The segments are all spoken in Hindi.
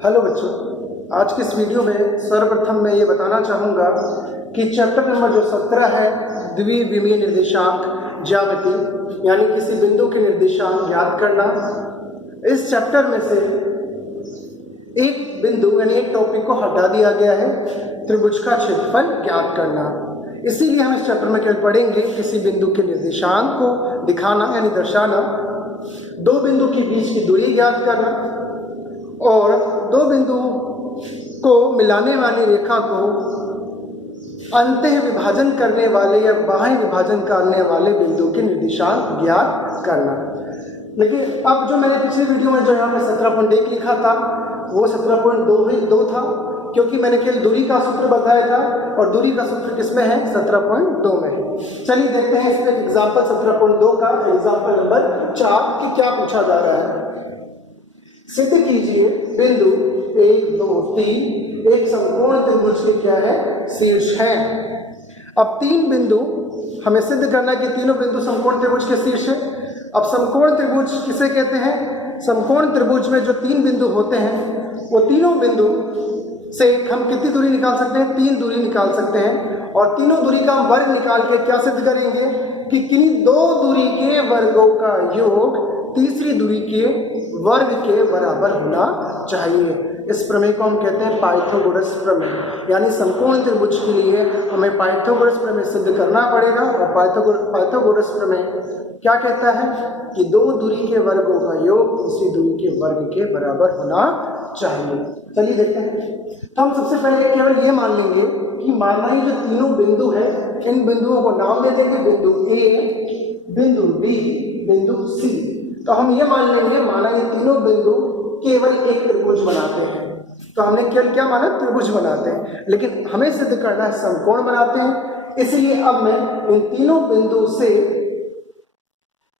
हेलो बच्चों, आज की इस वीडियो में सर्वप्रथम मैं ये बताना चाहूँगा कि चैप्टर नंबर जो 17 है द्विविमीय निर्देशांक ज्यामिति यानी किसी बिंदु के निर्देशांक ज्ञात करना। इस चैप्टर में से एक बिंदु यानी एक टॉपिक को हटा दिया गया है, त्रिभुज का क्षेत्रफल ज्ञात करना। इसीलिए हम इस चैप्टर में केवल पढ़ेंगे किसी बिंदु के निर्देशांक को दिखाना यानी दर्शाना, दो बिंदु के बीच की दूरी ज्ञात करना और दो बिंदु को मिलाने वाली रेखा को अंतः विभाजन करने वाले या बाह्य विभाजन करने वाले बिंदु के निर्देशांक ज्ञात करना। लेकिन अब जो मैंने पिछले वीडियो में जो यहाँ पे 17.1 लिखा था वो 17.2 था, क्योंकि मैंने केवल दूरी का सूत्र बताया था और दूरी का सूत्र किसमें है? 17.2 में है। चलिए देखते हैं इसमें एग्जाम्पल 17.2 का एग्जाम्पल नंबर 4 कि क्या पूछा जा रहा है। सिद्ध कीजिए बिंदु 1, 2, 3 एक समकोण त्रिभुज के क्या है? शीर्ष है। अब तीन बिंदु हमें सिद्ध करना है कि तीनों बिंदु समकोण त्रिभुज के शीर्ष है। अब समकोण त्रिभुज किसे कहते हैं? समकोण त्रिभुज में जो तीन बिंदु होते हैं वो तीनों बिंदु से हम कितनी दूरी निकाल सकते हैं? 3 दूरी निकाल सकते हैं और तीनों दूरी का हम वर्ग निकाल के क्या सिद्ध करेंगे कि किन्हीं दो दूरी के वर्गों का योग तीसरी दूरी के वर्ग के बराबर होना चाहिए। इस प्रमेय को हम कहते हैं पाइथागोरस प्रमेय, यानी समकोण त्रिभुज के लिए हमें पाइथागोरस प्रमेय सिद्ध करना पड़ेगा। और पाइथागोरस प्रमेय क्या कहता है कि दो दूरी के वर्गों का योग तीसरी दूरी के वर्ग के बराबर होना चाहिए। चलिए देखते हैं। तो हम सबसे पहले केवल ये मान लेंगे कि माना ये जो तीनों बिंदु है इन बिंदुओं को नाम दे देंगे, बिंदु ए, बिंदु बी, बिंदु सी। तो हम ये मान लेंगे माना ये तीनों बिंदु केवल एक त्रिभुज बनाते हैं। तो हमने केवल क्या माना? त्रिभुज बनाते हैं, लेकिन हमें सिद्ध करना है समकोण बनाते हैं। इसलिए अब मैं इन तीनों बिंदु से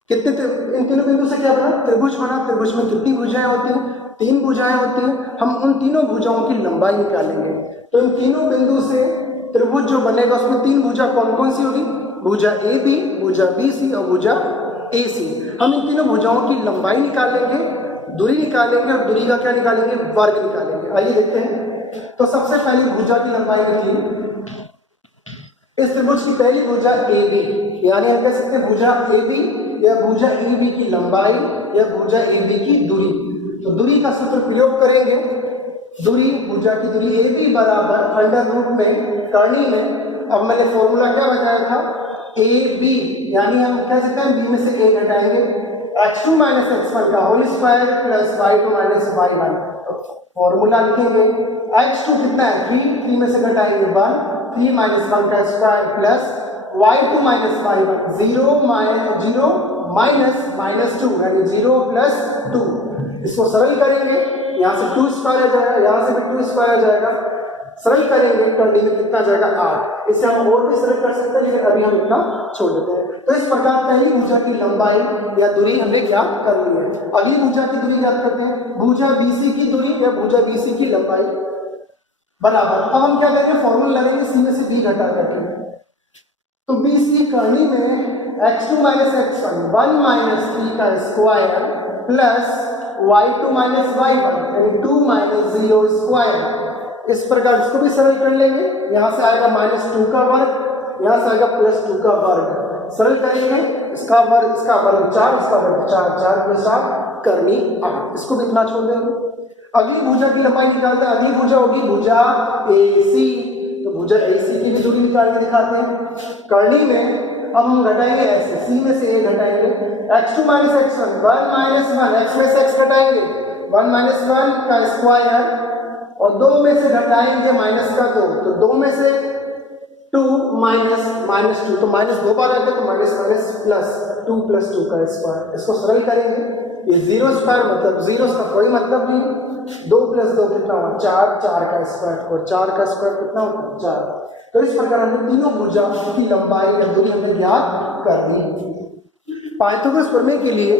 इन तीनों बिंदु से क्या बना? त्रिभुज बना। त्रिभुज में कितनी भुजाएं होती हैं? 3 भुजाएं होती हैं। हम उन तीनों भुजाओं की लंबाई निकालेंगे। तो इन तीनों बिंदु से त्रिभुज जो बनेगा उसमें 3 भुजा कौन कौन सी होगी? भुजा ए बी, भुजा बी सी और भुजा ए सी। हम इन तीनों भुजाओं की लंबाई निकालेंगे, दूरी निकालेंगे और दूरी का क्या निकालेंगे? वर्ग निकालेंगे। आइए देखते हैं। तो सबसे पहली भुजा की लंबाई निकली। इस त्रिभुज की पहली भुजा ए बी, यानी हम कह सकते हैं भुजा ए बी या भुजा ए बी की लंबाई या भुजा ए बी की दूरी। तो दूरी का सूत्र प्रयोग करेंगे। दूरी, भुजा की दूरी ए बी बराबर अंडर रूट में करनी में, अब मैंने फॉर्मूला क्या बताया था? ए बी, यानी हम कह सकते हैं बी में से ए घटाएंगे, x2 माइनस x1 का whole square plus y2 minus y1। Formula लिखेंगे x2 कितना है? 3 में से घटाएंगे 1, 3 माइनस 1 का square plus y2 minus y1, 0 minus 2 यानी 0 प्लस 2। इसको सरल करेंगे, यहाँ से 2 स्क्वायर आ जाएगा, यहाँ से भी 2 स्क्वायर आ जाएगा। सरल करेंगे करने में कितना जाएगा? 8। इसे हम और भी सरल कर सकते हैं, लेकिन अभी हम इतना छोड़ देते हैं। तो इस प्रकार पहली भुजा की लंबाई या दूरी हमने ज्ञात कर ली है। अगली भुजा की दूरी ज्ञात करते हैं। भुजा BC की दूरी या भुजा BC की लंबाई बराबर, अब हम क्या करेंगे? फॉर्मूला लगाएंगे सी में से बी घटा करके। तो BC करनी में x2 माइनस x1 1 माइनस 3 का square plus y2 minus y1 यानी 2 माइनस 0 स्क्वायर। इस प्रकार इसको भी सरल कर लेंगे। यहाँ से आएगा -2 का वर्ग, यहाँ से आएगा +2 का वर्ग। सरल करेंगे, इसका वर्ग 4, इसका वर्ग 4, 4 + 4 करनी 8। इसको भी इतना छोड़ देंगे। अगली भुजा की लंबाई निकालते हैं। अगली भुजा होगी भुजा AC। तो भुजा AC की भी दूरी निकाल के दिखाते हैं। करनी में अब हम घटाएंगे ऐसे, C में से A घटाएंगे, x2 minus x1 1 minus 1, x में से x घटाएंगे 1 माइनस 1 का स्क्वायर और 2 में से घटाएंगे माइनस का 2, तो 2 में से 2 माइनस 2, तो माइनस 2 बार आ गया, तो माइनस प्लस 2 + 2 का स्क्वायर। इसको सरल करेंगे, ये 0 स्क्वायर मतलब 0 का कोई मतलब नहीं। 2 + 2 कितना हुआ? 4, 4 का स्क्वायर और 4 का स्क्वायर कितना होता है? 4। तो इस प्रकार हमने तीनों भुजा की लंबाई या दूरी हमने ज्ञात कर ली। पाइथागोरस प्रमेय के लिए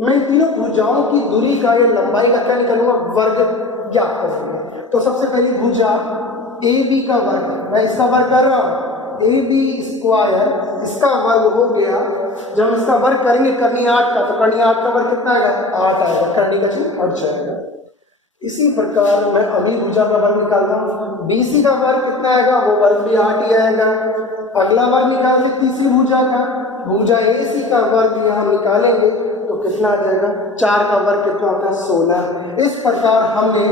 मैं तीनों भुजाओं की दूरी का या लंबाई का क्या निकालूंगा? वर्ग ज्ञात करूंगा। तो सबसे पहली भुजा AB का वर्ग, मैं इसका वर्ग कर रहा हूँ, AB स्क्वायर, इसका वर्ग हो गया। जब हम इसका वर्ग करेंगे करनी 8 का, तो करनी 8 का वर्ग कितना आएगा? 8 आएगा। करनी का चिन्ह हट जाएगा। इसी प्रकार मैं अभी भुजा का वर्ग निकालता हूँ। BC का वर्ग कितना आएगा, वो वर्ग भी 8 ही आएगा। अगला वर्ग निकालेंगे तीसरी भुजा का, भुजा AC का वर्ग यहाँ निकालेंगे तो कितना आ जाएगा, 4 का वर्ग कितना होता है, 16। इस प्रकार हमने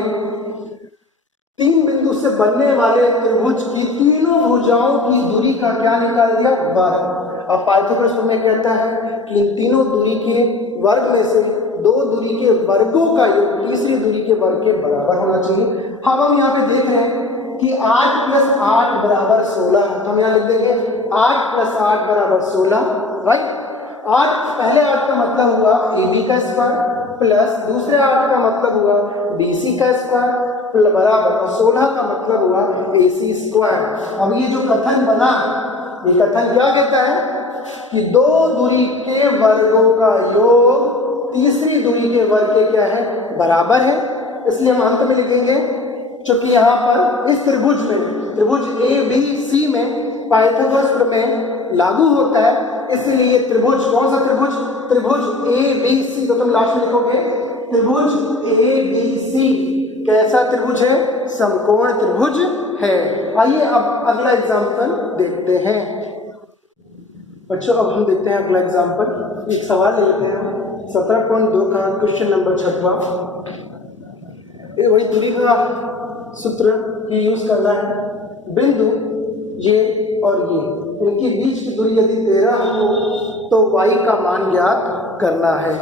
3 बिंदु से बनने वाले त्रिभुज की तीनों भुजाओं की दूरी का क्या निकाल दिया, वर्ग। अब पाइथागोरस प्रमेय कहता है कि इन तीनों दूरी के वर्ग में से 2 दूरी के वर्गों का योग तीसरी दूरी के वर्ग के बराबर होना चाहिए। अब हम यहाँ पे देख रहे हैं कि 8 + 8 = 16 है, तो हम यहाँ लिख देंगे 8 + 8 = 16, राइट। 8 पहले 8 का मतलब हुआ AB का स्क्वायर प्लस दूसरे 8 का मतलब हुआ BC का स्क्वायर बराबर, और 16 का मतलब हुआ AC स्क्वायर। अब ये जो कथन बना, ये कथन क्या कहता है कि 2 दूरी के वर्गों का योग तीसरी दूरी के वर्ग के क्या है, बराबर है। इसलिए हम अंत में लिखेंगे, चूंकि यहाँ पर इस त्रिभुज में, त्रिभुज ABC में पाइथागोरस प्रमेय लागू होता है, इसलिए ये त्रिभुज कौन सा त्रिभुज, त्रिभुज ABC, तो तुम लास्ट में लिखोगे त्रिभुज ABC कैसा त्रिभुज है, समकोण त्रिभुज है। आइए अब अगला एग्जाम्पल देखते हैं बच्चों। अब हम देखते हैं अगला एग्जाम्पल। एक सवाल ले लेते हैं 17.2 का क्वेश्चन नंबर 6वां। वही दूरी का सूत्र ही यूज करना है। बिंदु ये और ये, इनके बीच की दूरी यदि 13 हो तो y का मान ज्ञात करना है।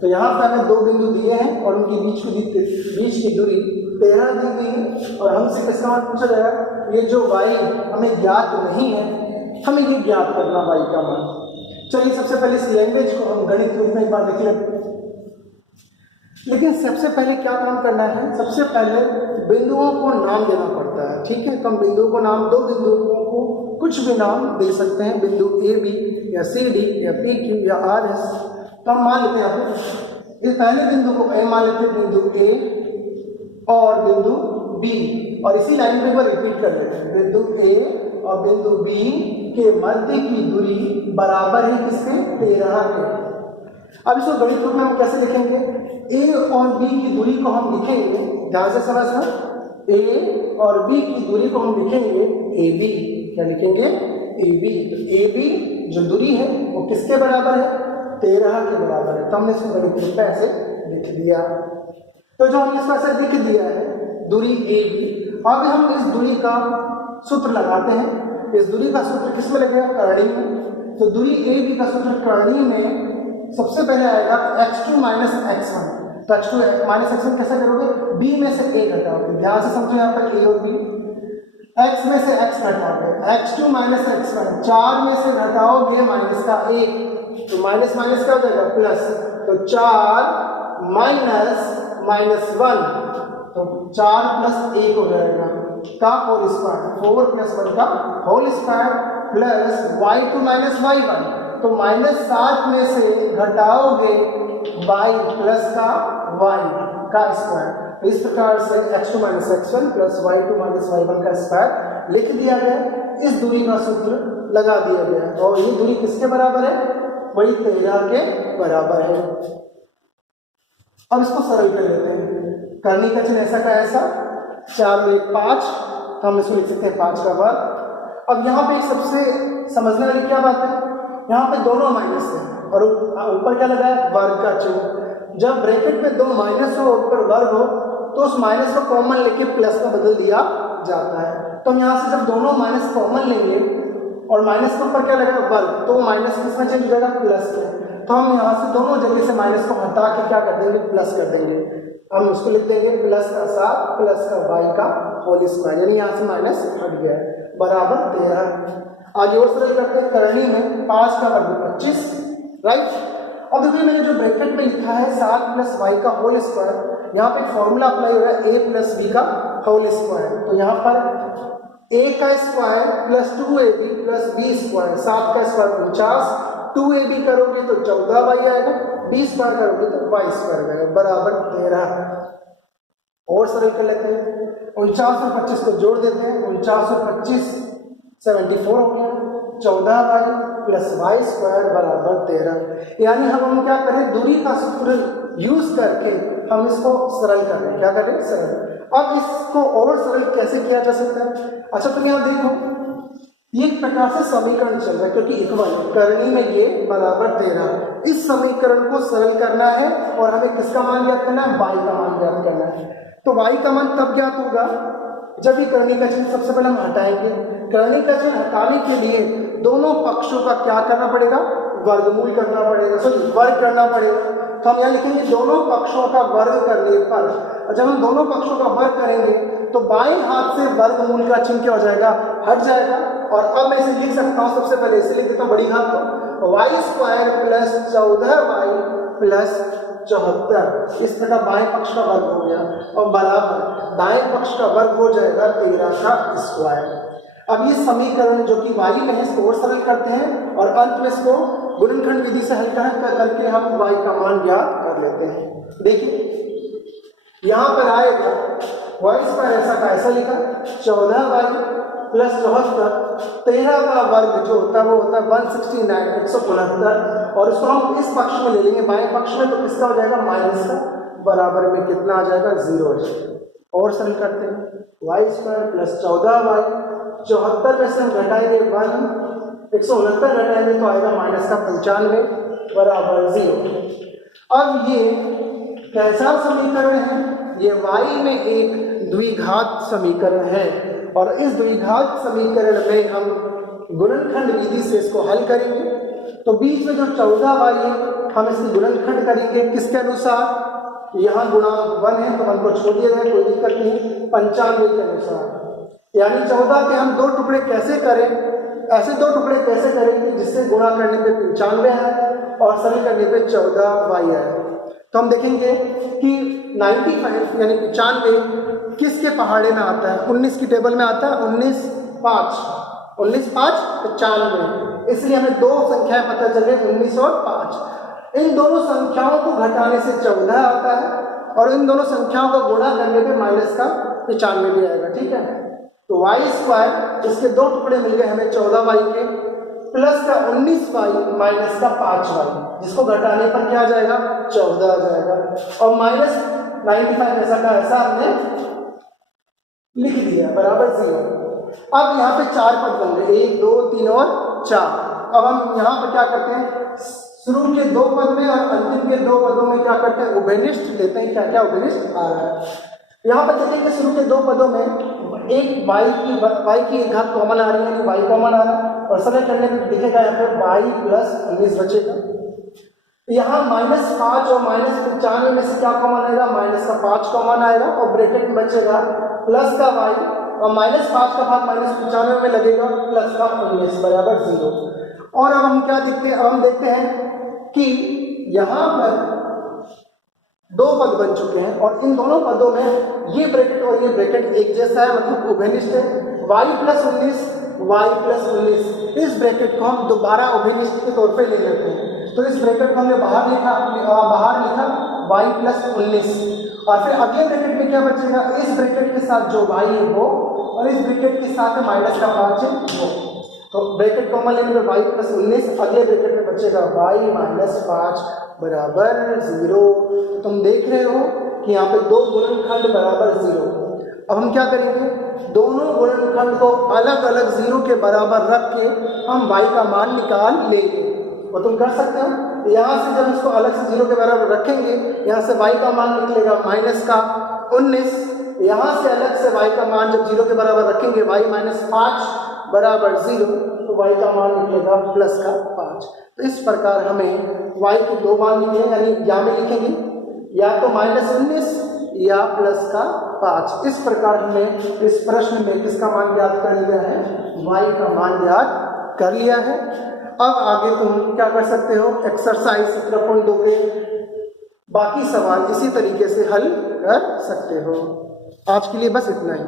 तो यहाँ पर हमें 2 बिंदु दिए हैं और उनके बीच की दूरी 13 दी गई है, और हमसे किसका मान पूछा जाएगा, ये जो y हमें ज्ञात नहीं है, हमें ये ज्ञात करना y का मान। चलिए सबसे पहले इस लैंग्वेज को हम गणित रूप में एक बार देख लेते हैं। लेकिन सबसे पहले क्या काम करना है, सबसे पहले बिंदुओं को नाम देना पड़ता है, ठीक है। तो हम बिंदुओं को नाम, 2 बिंदुओं को कुछ भी नाम दे सकते हैं, बिंदु AB या CD या PQ या RS। तो हम मान लेते हैं यहाँ पे इस पहले बिंदु को A मान लेते हैं, बिंदु A और बिंदु B, और इसी लाइन पे रिपीट कर लेते हैं, बिंदु A और बिंदु B के मध्य की दूरी बराबर है किसके, 13 के। अब इसको गणित रूप में हम कैसे लिखेंगे, A और B की दूरी को हम लिखेंगे, ध्यान से समझना, A और B की दूरी को हम लिखेंगे AB। क्या लिखेंगे, AB। AB जो दूरी है वो किसके बराबर है, 13 के बराबर है। तो हमने इसको गणित रूप में ऐसे लिख दिया। तो जो हमने इसको ऐसे लिख दिया है दूरी AB, अब हम इस दूरी का सूत्र लगाते हैं। इस दूरी का सूत्र किस में लगेगा, करणी में। तो दूरी AB का सूत्र करणी में सबसे पहले आएगा x2 - x1। तो x2 - x1 कैसे करोगे, B में से A घटाओगे। ध्यान से समझो, यहाँ पर A और B, x में से x घटाओगे, x2 - x1, 4 में से घटाओगे माइनस का 1, तो माइनस माइनस क्या हो जाएगा, प्लस। तो 4 - -1, तो 4 + 1 हो जाएगा का होल स्क्वायर, 4 + 1 का whole square, plus y2 - y1, तो -7 में से घटाओगे y प्लस का y का स्क्वायर। तो इस प्रकार से x2 - x1 plus y2 - y1 का स्क्वायर लिख दिया गया। इस दूरी का सूत्र लगा दिया गया, और ये दूरी किसके बराबर है, वही 13 के बराबर है। अब इसको सरल कर लेते हैं, करनी का चिन्ह ऐसा का ऐसा, 4 में 1 5, तो हम इसको लिख सकते हैं 5 का वर्ग। अब यहाँ पे एक सबसे समझने वाली क्या बात है, यहाँ पे दोनों माइनस है और ऊपर क्या लगा है, वर्ग का चिन्ह। जब ब्रैकेट में 2 माइनस हो और ऊपर वर्ग हो तो उस माइनस को कॉमन लेके प्लस में बदल दिया जाता है। तो हम यहाँ से जब दोनों माइनस कॉमन लेंगे और माइनस के ऊपर क्या लगा, वर्ग, तो माइनस किसमें चेंज हो जाएगा, प्लस में। तो हम यहाँ से दोनों जगह से माइनस को हटा के क्या कर देंगे, प्लस कर देंगे। हम उसको लिख देंगे प्लस का 7 प्लस का y का होल स्क्वायर, यानी यहाँ से माइनस हट गया है, बराबर 13। आगे और सरल करते हैं, करनी में 5 का वर्ग 25, राइट। अब देखिए मैंने जो ब्रैकेट में लिखा है 7 + y का होल स्क्वायर, यहाँ पे फॉर्मूला अप्लाई हो रहा है a + b का होल स्क्वायर। तो यहाँ पर a का square plus 2ab plus b square, 7 का स्क्वायर 49, 2ab करोगे तो 14y आएगा, b स्क्वायर करोगे तो y स्क्वायर आएगा, बराबर 13। और सरल कर लेते हैं, 49 और 25 को जोड़ देते हैं, 49 और 25 74 हो गया, 14y प्लस y स्क्वायर बराबर 13। यानी हम क्या करें, दूरी का सूत्र यूज करके हम इसको सरल कर रहे हैं। क्या कर रहे हैं? सरल। अब इसको और सरल कैसे किया जा सकता है? अच्छा तुम यहाँ देखो, ये एक प्रकार से समीकरण चल रहा है, क्योंकि इक्वल करनी में ये बराबर 13। इस समीकरण को सरल करना है और हमें किसका मान ज्ञात करना है? y का मान ज्ञात करना है। तो y का मान तब ज्ञात होगा जब ये करनी का चिन्ह सबसे पहले हम हटाएंगे। करनी का चिन्ह हटाने के लिए दोनों पक्षों का क्या करना पड़ेगा? वर्गमूल करना पड़ेगा, सॉरी वर्ग करना पड़ेगा। तो हम यहाँ लिखेंगे दोनों पक्षों का वर्ग करने पर, जब हम दोनों पक्षों का वर्ग करेंगे तो बाएं हाथ से वर्गमूल का चिन्ह क्या हो जाएगा? हट जाएगा। और अब मैं इसे लिख सकता हूँ, सबसे पहले इसे लिख देता हूँ बड़ी घात को, y² प्लस 14y प्लस 74। इस प्रकार बाएं पक्ष का वर्ग हो गया और बराबर दाएं पक्ष का वर्ग हो जाएगा 13 का स्क्वायर। अब ये समीकरण जो कि y में है इसको और सरल करते हैं और अंत में इसको गुणनखंड विधि से हल करके हम y का मान ज्ञात कर लेते हैं। देखिए यहाँ पर आएगा y² ऐसा का ऐसा लिखा 14y प्लस 74, 13 का वर्ग जो होता है वो होता है 169 169, और इसको हम इस पक्ष में ले लेंगे बाएं पक्ष में, तो किसका हो जाएगा? माइनस का, बराबर में कितना आ जाएगा? 0 हो जाएगा। और सरल करते हैं y² प्लस 14y, 74 में से हम घटाएंगे 169 घटाएंगे तो आएगा माइनस का 95 बराबर 0। अब ये कैसा समीकरण है? ये y में एक द्विघात समीकरण है और इस द्विघात समीकरण में हम गुणनखंड विधि से इसको हल करेंगे। तो बीच में जो 14y है हम इसकी गुणनखंड करेंगे किसके अनुसार? यहाँ गुणांक 1 है तो 1 को छोड़ दिया जाए, कोई दिक्कत नहीं, 95 के अनुसार। यानी 14 के हम 2 टुकड़े कैसे करें? ऐसे 2 टुकड़े कैसे करें कि जिससे गुणा करने पे 95 आए और सरल करने पे 14y आए। तो हम देखेंगे कि 95 यानी 95 किसके पहाड़े में आता है? 19 की टेबल में आता है, 19 5 95, इसलिए हमें 2 संख्याएं पता चले 19 और 5। इन दोनों संख्याओं को घटाने से 14 आता है और इन दोनों संख्याओं को गुणा करने पे माइनस का 95 भी आएगा। ठीक है, तो y² इसके 2 टुकड़े मिल गए हमें 14y के, प्लस का 19y माइनस का 5y, जिसको घटाने पर क्या आ जाएगा? 14 आ जाएगा। और माइनस 95 ऐसा का ऐसा हमने लिख दिया बराबर 0। अब यहाँ पे 4 पद बन गए, 1 2 3 और 4। अब हम यहाँ पर क्या करते हैं? शुरू के 2 पद में और अंतिम के 2 पदों में क्या करते हैं? उभयनिष्ठ लेते हैं। क्या क्या उभयनिष्ठ आ रहा है? यहाँ पर देखेंगे शुरू के 2 पदों में एक y की एक घात कॉमन आ रही है, यानी y कॉमन आ रहा है और सरल करने पर दिखेगा यहाँ पे y प्लस 19 बचेगा। यहाँ -5 और -95 में से क्या कॉमन आएगा? माइनस का 5 कॉमन आएगा और ब्रैकेट में बचेगा प्लस का y और -5 का भाग -95 में लगेगा प्लस का 19 बराबर 0। और अब हम क्या देखते हैं? अब हम देखते हैं कि यहाँ पर 2 पद बन चुके हैं और इन दोनों पदों में ये ब्रैकेट और ये ब्रैकेट एक जैसा है, मतलब उभयनिष्ठ है। y प्लस 19 इस ब्रैकेट को हम दोबारा उभयनिष्ठ के तौर पे ले लेते हैं। तो इस ब्रैकेट को हमने बाहर लिखा y प्लस 19 और फिर अगले ब्रैकेट में क्या बचेगा? इस ब्रैकेट के साथ जो y है वो और इस ब्रैकेट के साथ माइनस का 5 है वो, तो ब्रैकेट कॉमन लेने पर y प्लस 19, अगले ब्रैकेट में बचेगा y माइनस 5 बराबर 0। तुम देख रहे हो कि यहाँ पे 2 गुणनखंड बराबर 0। अब हम क्या करेंगे? दोनों गुणनखंड को अलग अलग 0 के बराबर रख के हम y का मान निकाल लेंगे। वो तुम कर सकते हो। यहाँ से जब इसको अलग से 0 के बराबर रखेंगे, यहाँ से y का मान निकलेगा माइनस का 19, यहाँ से अलग से y का मान जब 0 के बराबर रखेंगे y माइनस 5 बराबर 0, तो y का मान निकलेगा प्लस का 5। तो इस प्रकार हमें y के 2 मान निकले, यानी या में लिखेंगे या तो -19 या प्लस का 5। इस प्रकार हमने इस प्रश्न में किसका मान ज्ञात कर लिया है? y का मान ज्ञात कर लिया है। अब आगे तुम क्या कर सकते हो? एक्सरसाइज 17.2 के बाकी सवाल इसी तरीके से हल कर सकते हो। आज के लिए बस इतना ही।